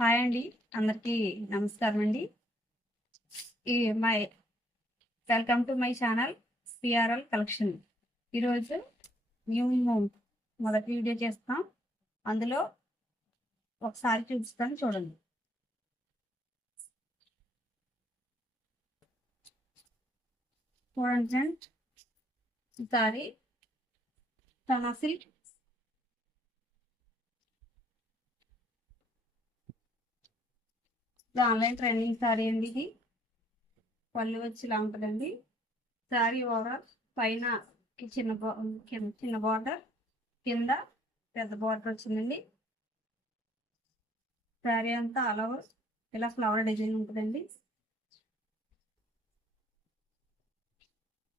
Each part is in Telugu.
హాయ్ అండి. అందరికీ నమస్కారం అండి. ఈ my welcome to my channel PRL collection. ఈరోజు మేము మొదటి వీడియో చేస్తాం. అందులో ఒకసారి చూపిస్తాను, చూడండి. చూడండి ఫ్రెండ్స్, ఈసారి Sana silk online trending sorry అండి. ఇది పళ్ళు వచ్చి ఇలా ఉంటుందండి. సారీ ఓవరాల్ పైన చిన్న బార్డర్, కింద పెద్ద బార్డర్ వచ్చిందండి. సారీ అంతా ఆల్ ఓవర్ ఇలా ఫ్లవర్ డిజైన్ ఉంటుందండి.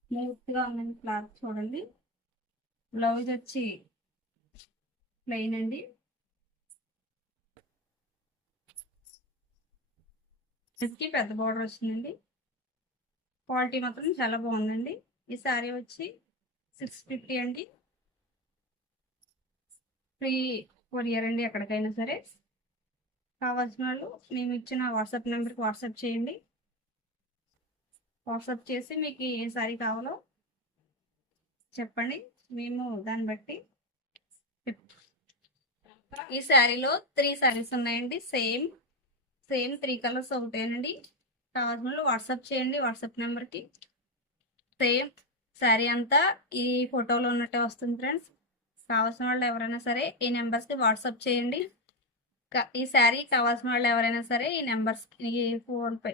స్మూత్గా ఉందండి క్లాత్, చూడండి. బ్లౌజ్ వచ్చి ప్లెయిన్ అండి. కి పెద్ద బార్డర్ వచ్చిందండి. క్వాలిటీ మాత్రం చాలా బాగుందండి. ఈ శారీ వచ్చి 650 అండి. ఫ్రీ కొరియర్ అండి ఎక్కడికైనా సరే. కావాల్సిన వాళ్ళు మేము ఇచ్చిన వాట్సాప్ నెంబర్కి వాట్సాప్ చేయండి. వాట్సాప్ చేసి మీకు ఏ శారీ కావాలో చెప్పండి, మేము దాన్ని బట్టి. ఈ శారీలో 3 శారీస్ ఉన్నాయండి. సేమ్ 3 కలర్స్ ఒకటేనండి. కావాల్సిన వాళ్ళు వాట్సాప్ చేయండి వాట్సాప్ నెంబర్కి. సేమ్ శారీ అంతా ఈ ఫోటోలో ఉన్నట్టే వస్తుంది ఫ్రెండ్స్. కావాల్సిన వాళ్ళు ఎవరైనా సరే ఈ నెంబర్స్కి వాట్సాప్ చేయండి. ఈ శారీ కావాల్సిన వాళ్ళు ఎవరైనా సరే ఈ నెంబర్స్కి ఫోన్పే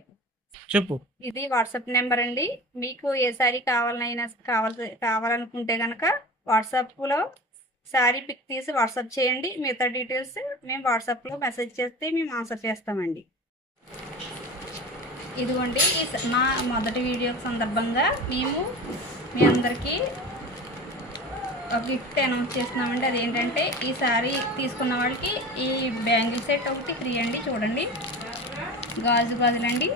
చెప్పు. ఇది వాట్సాప్ నెంబర్ అండి. మీకు ఏ శారీ కావాలనుకుంటే కనుక వాట్సాప్లో శారీ పిక్ తీసి వాట్సాప్ చేయండి. మిగతా డీటెయిల్స్ మేము వాట్సాప్లో మెసేజ్ చేస్తే మేము ఆన్సర్ చేస్తామండి. ఇదిగోండి, మా మొదటి వీడియో సందర్భంగా మేము మీ అందరికీ ఒక గిఫ్ట్ అనౌన్స్ చేస్తున్నామండి. అదేంటంటే ఈ శారీ తీసుకున్న వాళ్ళకి ఈ బ్యాంగిల్ సెట్ ఒకటి ఫ్రీ అండి. చూడండి, గాజులండి.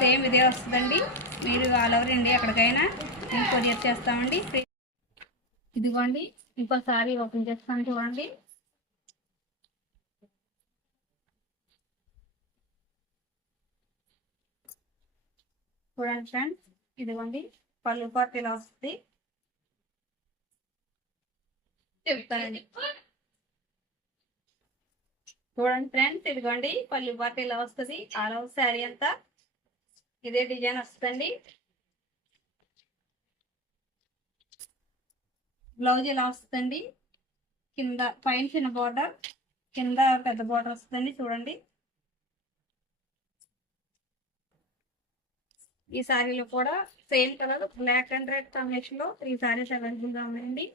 సేమ్ ఇదే వస్తుందండి. మీరు ఆల్ ఓవర్ ఇండియా ఎక్కడికైనా మేము కొరియర్ చేస్తామండి ఫ్రీ. ఇదిగోండి, ఇంకో శారీ ఓపెన్ చేస్తాను, చూడండి. చూడండి ఫ్రెండ్స్, ఇదిగోండి పళ్ళు పాటు ఇలా వస్తుంది. చెప్తానండి. చూడండి ఫ్రెండ్స్, ఇదిగోండి పళ్ళు పాటు ఇలా వస్తుంది. ఆల్ ఓవర్ శారీ అంతా ఇదే డిజైన్ వస్తుందండి. బ్లౌజ్ ఇలా వస్తుందండి. కింద పైన చిన్న బార్డర్, కింద పెద్ద బార్డర్ వస్తుందండి. చూడండి, ఈ శారీలో కూడా same colour black and red combination లో 3 శారీస్ అవైలబుల్ గా ఉన్నాయండి.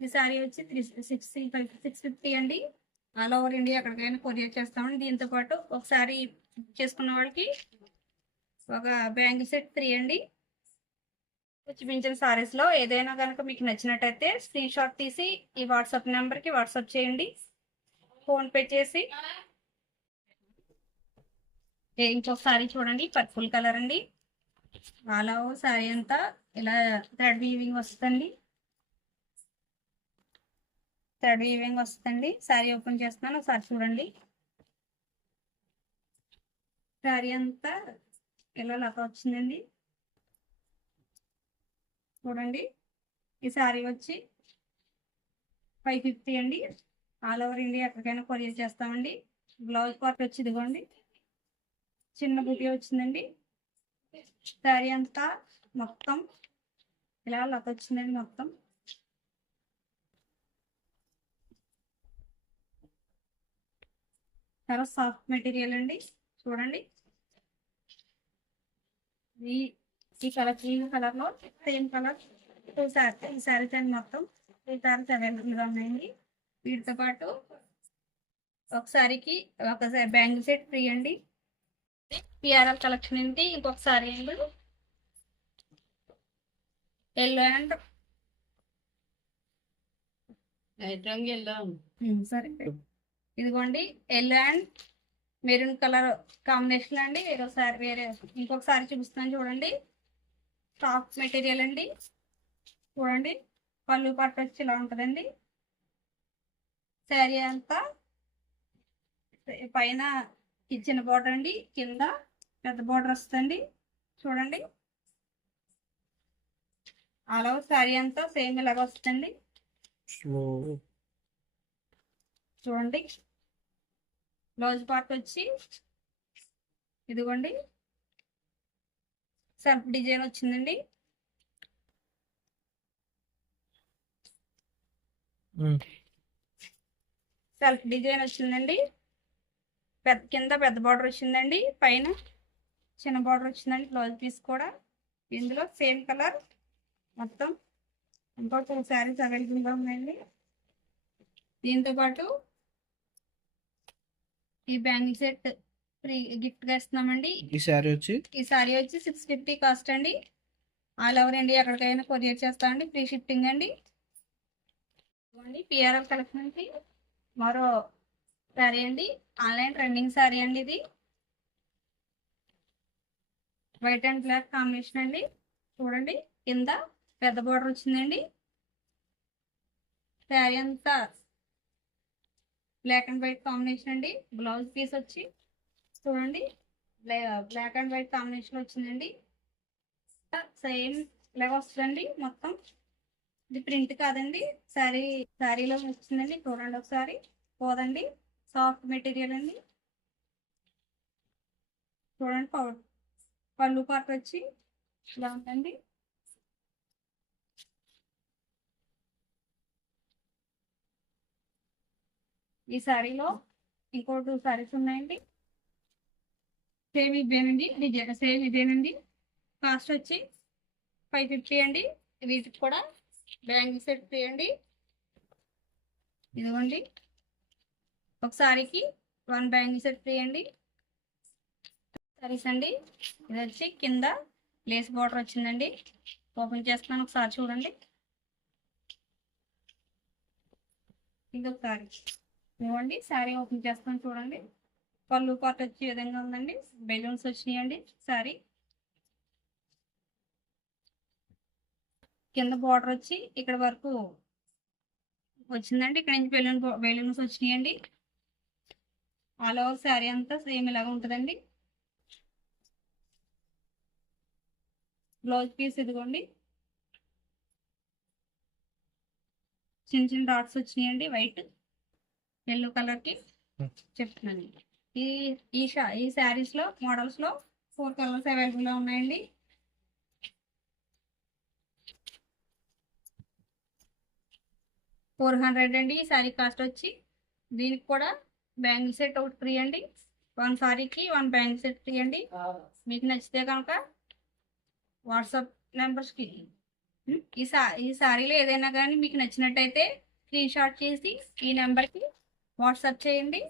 ఈ శారీ వచ్చి 650 అండి. ఆల్ ఓవర్ ఇండియా ఎక్కడికైనా కొరియర్ చేస్తామండి. దీంతో పాటు ఒక శారీ చేసుకున్న వాళ్ళకి ఒక బ్యాంగిల్ సెట్ ఫ్రీ అండి. చూపించిన సారీస్ లో ఏదైనా కనుక మీకు నచ్చినట్టయితే స్క్రీన్ షాట్ తీసి ఈ వాట్సాప్ నెంబర్కి వాట్సాప్ చేయండి. ఫోన్పే చేసి. ఇంకొక సారీ చూడండి, పర్పుల్ కలర్ అండి. ఆల్ ఓవర్ సారీ అంతా ఇలా థ్రెడ్ వీవింగ్ వస్తుందండి. సారీ ఓపెన్ చేస్తున్నాను, ఒకసారి చూడండి. సారీ అంతా ఇలా లత వచ్చిందండి. చూడండి, ఈ సారీ వచ్చి 550 అండి. ఆల్ ఓవర్ ఇండియా ఎక్కడికైనా కొరియర్ చేస్తామండి. బ్లౌజ్ పార్ట్ వచ్చి ఇదిగోండి, చిన్న బుటీ వచ్చిందండి. సారీ అంతా మొత్తం ఇలా లత వచ్చిందండి. మొత్తం చాలా సాఫ్ట్ మెటీరియల్ అండి. చూడండి, ఈ కలర్ లో సేమ్ కలర్ ఈ శారీస్ అండి. మొత్తం 3 శారీస్ అవైలబుల్ గా ఉన్నాయండి. వీటితో పాటు ఒకసారికి ఒకసారి బ్యాంగిల్ సెట్ ఫ్రీ అండి. పిఆర్ఎల్ కలెక్షన్ ఏంటి, ఇంకొకసారి అండి ఎల్లో అండ్ సరే, ఇదిగోండి yellow and maroon colour combination అండి. ఇంకొకసారి చూపిస్తున్నాను, చూడండి. సాఫ్ట్ మెటీరియల్ అండి. చూడండి, పళ్ళు పట్టు వచ్చి ఇలా ఉంటుందండి. శారీ అంతా పైన చిన్న బార్డర్ అండి, కింద పెద్ద బార్డర్ వస్తుందండి. చూడండి, ఆల్ ఓవర్ శారీ అంతా సేమ్ ఇలాగ వస్తుందండి. చూడండి, బ్లౌజ్ పార్ట్ వచ్చి ఇదిగోండి సెల్ఫ్ డిజైన్ వచ్చిందండి. సెల్ఫ్ డిజైన్ వచ్చిందండి. కింద పెద్ద బార్డర్ వచ్చిందండి, పైన చిన్న బార్డర్ వచ్చిందండి. బ్లౌజ్ పీస్ కూడా ఇందులో సేమ్ కలర్ మొత్తం ఇంకో 2 శారీస్ అవైలబుల్గా ఉన్నాయండి. దీంతో పాటు ఈ బ్యాంగిల్ సెట్ ఫ్రీ గిఫ్ట్ గా ఇస్తున్నామండి. ఈ శారీ వచ్చి 650 కాస్ట్ అండి. ఆల్ ఓవర్ ఇండియా ఎక్కడికైనా కొరియర్ చేస్తామండి, ఫ్రీ షిప్పింగ్ అండి. పిఆర్ఎల్ కలెక్షన్ అండి, మరో శారీ అండి, ఆన్లైన్ ట్రెండింగ్ శారీ అండి. ఇది వైట్ అండ్ బ్లాక్ కాంబినేషన్ అండి. చూడండి, కింద పెద్ద బార్డర్ వచ్చిందండి. శారీ అంతా బ్లాక్ అండ్ వైట్ కాంబినేషన్ అండి. బ్లౌజ్ పీస్ వచ్చి చూడండి బ్లాక్ అండ్ వైట్ కాంబినేషన్ వచ్చిందండి. సేమ్ ఇలాగ వస్తుందండి మొత్తం. ఇది ప్రింట్ కాదండి, శారీలో వచ్చిందండి. చూడండి ఒకసారి, పోదండి, సాఫ్ట్ మెటీరియల్ అండి. చూడండి, పళ్ళు పార్ట్ వచ్చి ఇలా ఉందండి. ఈ శారీలో ఇంకో 2 శారీస్ ఉన్నాయండి. సేమ్ ఇదేనండి, సేమ్ ఇదేనండి. కాస్ట్ వచ్చి 550 అండి. వీటికి కూడా బ్యాంగిల్ సెట్ ఫ్రీ అండి. ఇదిగోండి, ఒక శారీకి 1 బ్యాంగిల్ సెట్ ఫ్రీ అండి. సారీస్ అండి, ఇది వచ్చి కింద లేస్ బార్డర్ వచ్చిందండి. ఓపెన్ చేస్తున్నాను, ఒకసారి చూడండి. ఇంకొక శారీ ఇవ్వండి, శారీ ఓపెన్ చేస్తాను చూడండి. పళ్ళు పార్ట్ వచ్చి ఈ విధంగా ఉందండి. బెలూన్స్ వచ్చినాయండి. శారీ కింద బార్డర్ వచ్చి ఇక్కడ వరకు వచ్చిందండి. ఇక్కడ నుంచి బెలూన్స్ వచ్చినాయండి. ఆల్ ఓవర్ శారీ అంతా సేమ్ ఇలాగా ఉంటుందండి. బ్లౌజ్ పీస్ ఇదిగోండి, చిన్న చిన్న డాట్స్ వచ్చినాయండి. వైట్ ఎల్లో కలర్ కి చెప్తున్నాను. ఈ శారీస్ లో మోడల్స్ లో 4 కలర్స్ అవైలబుల్ గా ఉన్నాయండి. $400 అండి ఈ శారీ కాస్ట్ వచ్చి. దీనికి కూడా బ్యాంగిల్ సెట్ ఒకటి ఫ్రీ అండి. 1 శారీకి 1 బ్యాంగిల్ సెట్ ఫ్రీ అండి. మీకు నచ్చితే కనుక వాట్సాప్ నెంబర్స్కి ఈ శారీలో ఏదైనా కానీ మీకు నచ్చినట్టయితే స్క్రీన్ షాట్ చేసి ఈ నెంబర్కి వాట్సాప్ చేయండి.